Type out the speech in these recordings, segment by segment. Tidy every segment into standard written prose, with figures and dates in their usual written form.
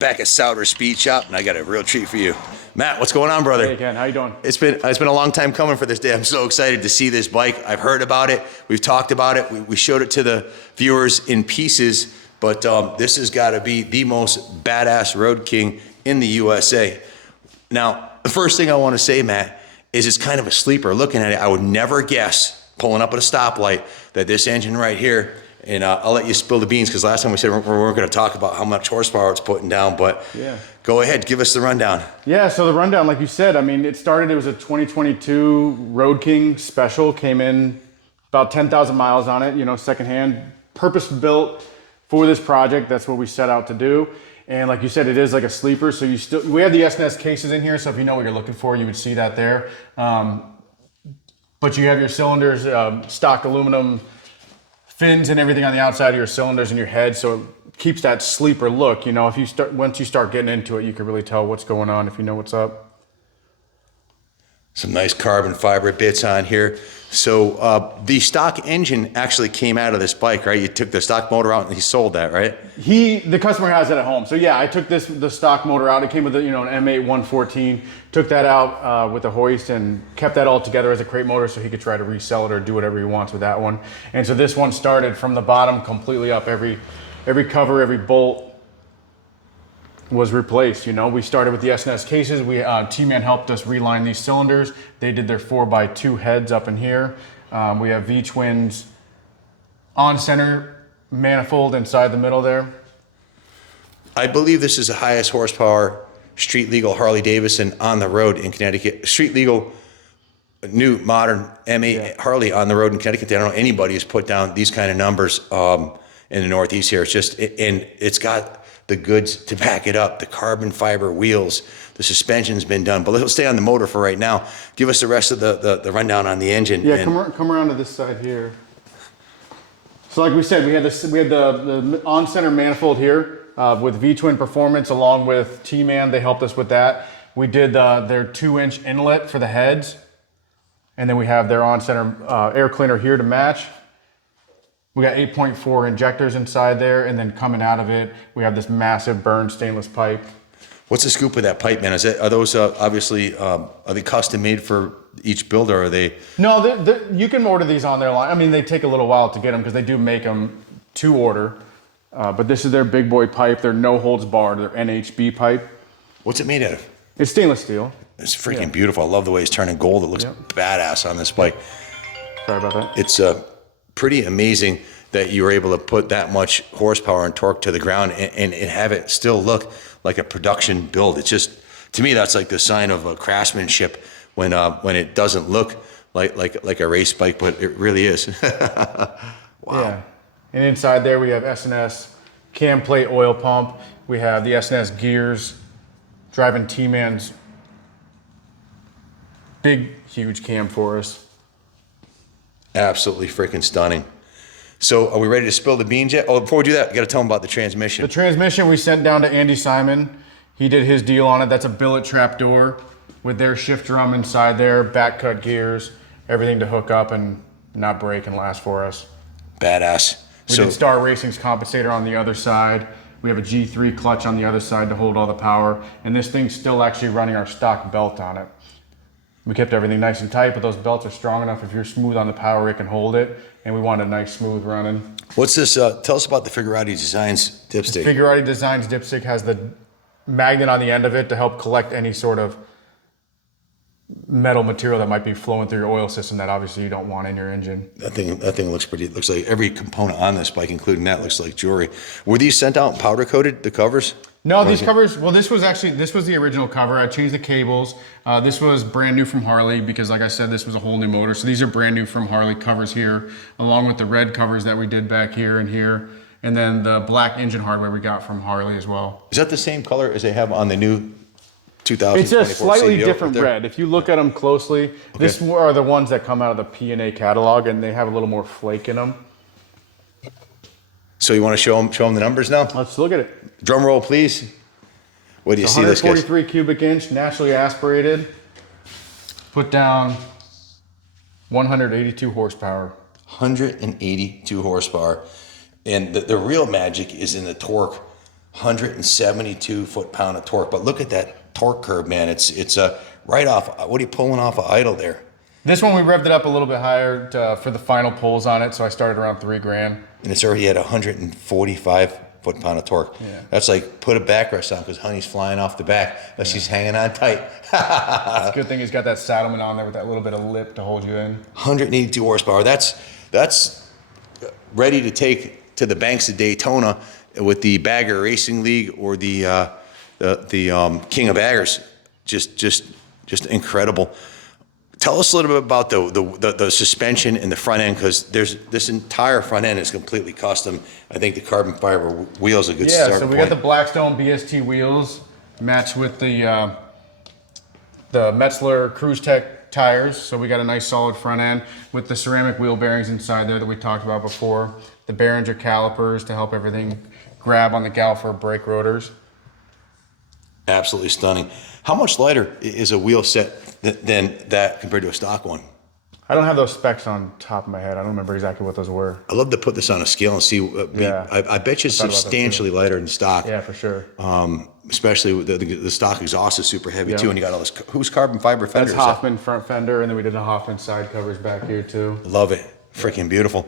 Back at Sowders Speed Shop, and I got a real treat for you. Matt, what's going on, brother? Hey, Ken, how you doing? It's been a long time coming for this day. I'm so excited to see this bike. I've heard about it. We've talked about it. We showed it to the viewers in pieces, but this has got to be the most badass road king in the USA. Now, the first thing I want to say, Matt, is it's kind of a sleeper. Looking at it, I would never guess, pulling up at a stoplight, that this engine right here, and I'll let you spill the beans because last time we said we weren't going to talk about how much horsepower it's putting down, but yeah. Go ahead, give us the rundown. Yeah, so the rundown, like you said, I mean, it was a 2022 Road King special, came in about 10,000 miles on it, you know, secondhand, purpose built for this project. That's what we set out to do. And like you said, it is like a sleeper. So we have the SNS cases in here. So if you know what you're looking for, you would see that there. But you have your cylinders, stock aluminum fins and everything on the outside of your cylinders and your head, so it keeps that sleeper look. You know, once you start getting into it, you can really tell what's going on if you know what's up. Some nice carbon fiber bits on here. So the stock engine actually came out of this bike, right? You took the stock motor out and he sold that, right? The customer has it at home. So yeah, I took the stock motor out. It came with an M8 114. Took that out with the hoist and kept that all together as a crate motor so he could try to resell it or do whatever he wants with that one. And so this one started from the bottom completely up. Every cover, every bolt was replaced. You know, we started with the SNS cases. T-Man helped us reline these cylinders. They did their 4x2 heads up in here. We have V-twins on center manifold inside the middle there. I believe this is the highest horsepower street legal Harley Davidson on the road in Connecticut. Street legal new modern M8 Harley on the road in Connecticut. I don't know anybody who's put down these kind of numbers in the Northeast here. It's just, and it's got the goods to back it up. The carbon fiber wheels, the suspension's been done. But let's stay on the motor for right now. Give us the rest of the rundown on the engine. Yeah, come around to this side here. So like we said, we had the on-center manifold here with V-twin performance along with T-Man. They helped us with that. We did their 2-inch inlet for the heads. And then we have their on-center air cleaner here to match. We got 8.4 injectors inside there, and then coming out of it, we have this massive burn stainless pipe. What's the scoop with that pipe, man? Are those obviously, are they custom made for each builder, or are they? No, you can order these on their line. I mean, they take a little while to get them because they do make them to order. But this is their big boy pipe, their no holds barred, their NHB pipe. What's it made out of? It's stainless steel. It's freaking beautiful. I love the way it's turning gold. It looks badass on this bike. Sorry about that. It's pretty amazing that you were able to put that much horsepower and torque to the ground and have it still look like a production build. It's just, to me, that's like the sign of craftsmanship when it doesn't look like a race bike, but it really is. Wow. Yeah. And inside there we have SNS cam plate oil pump. We have the SNS gears driving T-Man's big, huge cam for us. Absolutely freaking stunning. So are we ready to spill the beans yet? Oh, before we do that, we got to tell them about the transmission. The transmission we sent down to Andy Simon. He did his deal on it. That's a billet trap door with their shift drum inside there, back cut gears, everything to hook up and not break and last for us. Badass. We did Star Racing's compensator on the other side. We have a G3 clutch on the other side to hold all the power. And this thing's still actually running our stock belt on it. We kept everything nice and tight, but those belts are strong enough. If you're smooth on the power, it can hold it. And we want a nice smooth running. What's this? Tell us about the Figurati Designs dipstick. The Figurati Designs dipstick has the magnet on the end of it to help collect any sort of metal material that might be flowing through your oil system that obviously you don't want in your engine. That thing looks pretty. It looks like every component on this bike, including that, looks like jewelry. Were these sent out powder coated, the covers? No, these covers, well, this was the original cover. I changed the cables. This was brand new from Harley because, like I said, this was a whole new motor. So these are brand new from Harley covers here, along with the red covers that we did back here and here. And then the black engine hardware we got from Harley as well. Is that the same color as they have on the new 2024 It's a slightly CVO different red. If you look at them closely, This are the ones that come out of the P&A catalog, and they have a little more flake in them. So you want to show them the numbers now? Let's look at it. Drum roll, please. What do you see this, guys? 143 cubic inch, naturally aspirated. Put down 182 horsepower. 182 horsepower. And the real magic is in the torque. 172 foot-pound of torque. But look at that torque curve, man. It's right off. What are you pulling off of idle there? This one we revved it up a little bit higher for the final pulls on it, so I started around 3 grand. And it's already at 145 foot-pound of torque. Yeah. That's like put a backrest on because honey's flying off the back, but she's hanging on tight. It's a good thing he's got that saddlement on there with that little bit of lip to hold you in. 182 horsepower. That's ready to take to the banks of Daytona with the Bagger Racing League or the King of Baggers. Just incredible. Tell us a little bit about the suspension in the front end, because this entire front end is completely custom. I think the carbon fiber wheels are a good start so we point. got the Blackstone BST wheels matched with the Metzler Cruise Tech tires. So we got a nice solid front end with the ceramic wheel bearings inside there that we talked about before. The Behringer calipers to help everything grab on the Galfer brake rotors. Absolutely stunning. How much lighter is a wheel set than that compared to a stock one? I don't have those specs on top of my head. I don't remember exactly what those were. I'd love to put this on a scale and see. I bet you it's substantially lighter than stock. Yeah, for sure. Especially with the stock exhaust is super heavy too, and you got all this. Who's carbon fiber fenders? That's Hoffman front fender, and then we did the Hoffman side covers back here too. Love it. Freaking beautiful.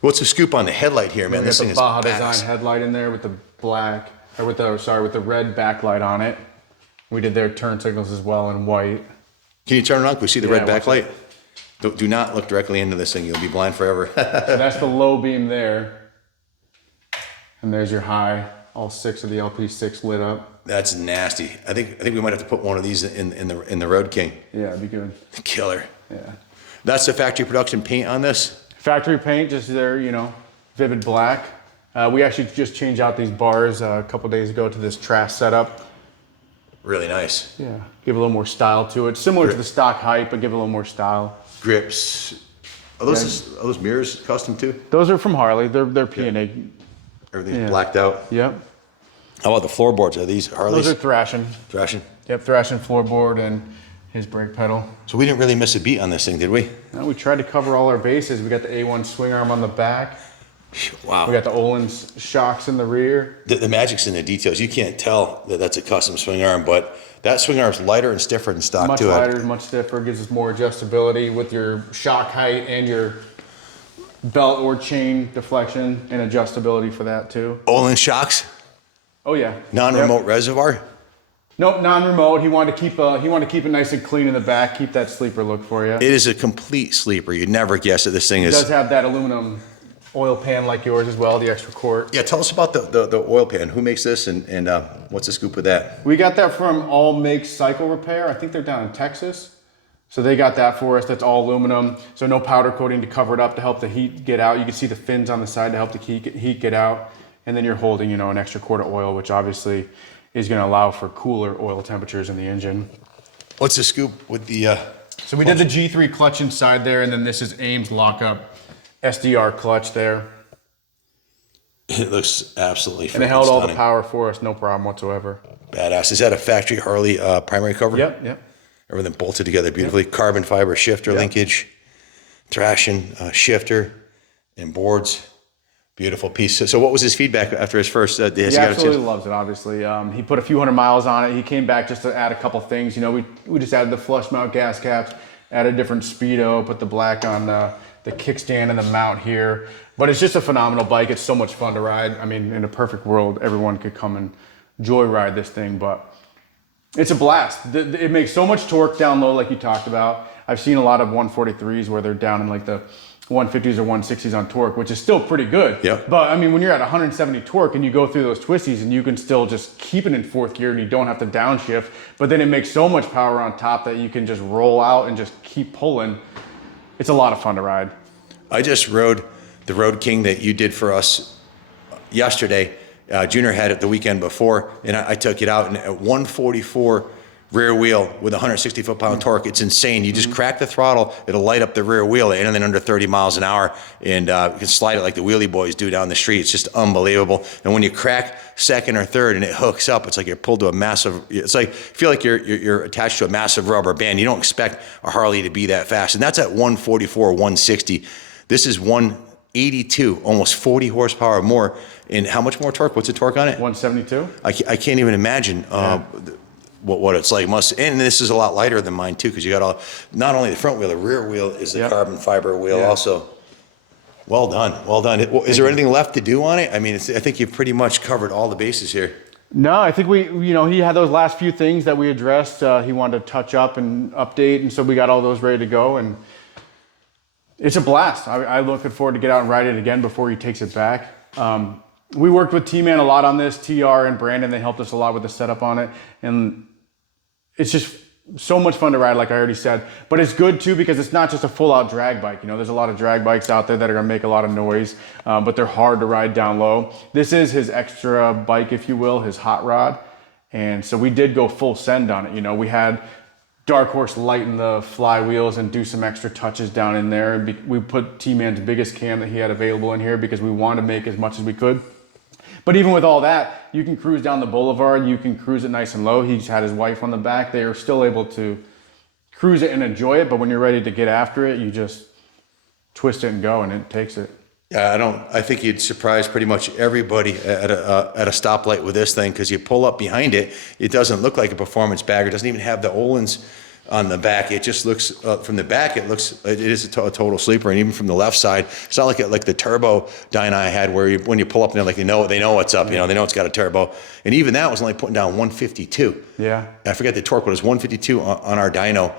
What's the scoop on the headlight here, man? This thing is Baja badass. Design headlight in there with the black, or with the red backlight on it. We did their turn signals as well in white. Can you turn it on? Can we see the red watch backlight? Do not look directly into this thing. You'll be blind forever. So that's the low beam there. And there's your high. All 6 of the LP6 lit up. That's nasty. I think we might have to put one of these in the Road King. Yeah, it'd be good. Killer. Yeah. That's the factory production paint on this? Factory paint, just their, vivid black. We actually just changed out these bars a couple days ago to this trash setup. Really nice. Yeah, give a little more style to it. Similar to the stock height, but give it a little more style. Grips. Are those mirrors custom too? Those are from Harley. They're P&A. Everything's blacked out. Yep. How about the floorboards? Are these Harleys? Those are Thrashing. Thrashing? Yep, Thrashing floorboard and his brake pedal. So we didn't really miss a beat on this thing, did we? No, we tried to cover all our bases. We got the A1 swing arm on the back. Wow. We got the Olin's shocks in the rear. The magic's in the details. You can't tell that that's a custom swing arm, but that swing arm's lighter and stiffer than stock Much too. lighter, much stiffer, gives us more adjustability with your shock height and your belt or chain deflection and adjustability for that too. Olin shocks? Oh yeah. Non-remote reservoir? Nope, non-remote. He wanted to keep it nice and clean in the back, keep that sleeper look for you. It is a complete sleeper. You'd never guess that this thing It is. does have that aluminum oil pan like yours as well, the extra quart. Yeah, tell us about the oil pan. Who makes this and what's the scoop with that? We got that from All Makes Cycle Repair. I think they're down in Texas. So they got that for us. That's all aluminum. So no powder coating to cover it up to help the heat get out. You can see the fins on the side to help the heat get out. And then you're holding, an extra quart of oil, which obviously is going to allow for cooler oil temperatures in the engine. What's the scoop with the So we did the G3 clutch inside there, and then this is Ames lockup SDR clutch there. It looks absolutely And it held all the stunning. power for us, no problem whatsoever. Badass. Is that a factory Harley primary cover? Yep. Everything bolted together beautifully. Carbon fiber shifter linkage, thrashing, shifter, and boards. Beautiful piece. So what was his feedback after his first day? He absolutely loves it, obviously. He put a few hundred miles on it. He came back just to add a couple things. We just added the flush mount gas caps, added different speedo, put the black on the kickstand and the mount here. But it's just a phenomenal bike. It's so much fun to ride. I mean, in a perfect world, everyone could come and joyride this thing, but it's a blast. It makes so much torque down low like you talked about. I've seen a lot of 143s where they're down in like the 150s or 160s on torque, which is still pretty good. Yeah. But I mean, when you're at 170 torque and you go through those twisties and you can still just keep it in fourth gear and you don't have to downshift, but then it makes so much power on top that you can just roll out and just keep pulling. It's a lot of fun to ride. I just rode the Road King that you did for us yesterday. Junior had it the weekend before, and I took it out, and at 144 rear wheel with 160 foot-pound torque, it's insane. You just crack the throttle, it'll light up the rear wheel at anything under 30 miles an hour, and you can slide it like the wheelie boys do down the street. It's just unbelievable. And when you crack second or third and it hooks up, it's like you're pulled to a massive, it's like, feel like you're attached to a massive rubber band. You don't expect a Harley to be that fast, and that's at 144, 160. This is 1 182, almost 40 horsepower more. And how much more torque? What's the torque on it? 172. I can't even imagine what it's like. And this is a lot lighter than mine too, because you got not only the front wheel, the rear wheel is a carbon fiber wheel also. Well done, well done. Is there anything left to do on it? I mean, I think you've pretty much covered all the bases here. No, I think he had those last few things that we addressed. He wanted to touch up and update, and so we got all those ready to go. And it's a blast. I'm looking forward to get out and ride it again before he takes it back. We worked with T-Man a lot on this. TR and Brandon, they helped us a lot with the setup on it, and it's just so much fun to ride, like I already said. But it's good too because it's not just a full-out drag bike. There's a lot of drag bikes out there that are gonna make a lot of noise, but they're hard to ride down low. This is his extra bike, if you will, his hot rod. And so we did go full send on it. We had Dark Horse lighten the flywheels and do some extra touches down in there. And we put T-Man's biggest cam that he had available in here because we wanted to make as much as we could. But even with all that, you can cruise down the boulevard, you can cruise it nice and low. He's had his wife on the back. They are still able to cruise it and enjoy it, but when you're ready to get after it, you just twist it and go, and it takes it. Yeah, I think you'd surprise pretty much everybody at a stoplight with this thing, because you pull up behind it, it doesn't look like a performance bagger. It doesn't even have the Öhlins on the back. It just looks, from the back, it is a total sleeper. And even from the left side, it's not like the turbo dyna I had where when you pull up and they're like, they know what's up, they know it's got a turbo. And even that was only putting down 152. Yeah. I forget the torque, but it was 152 on our dyno.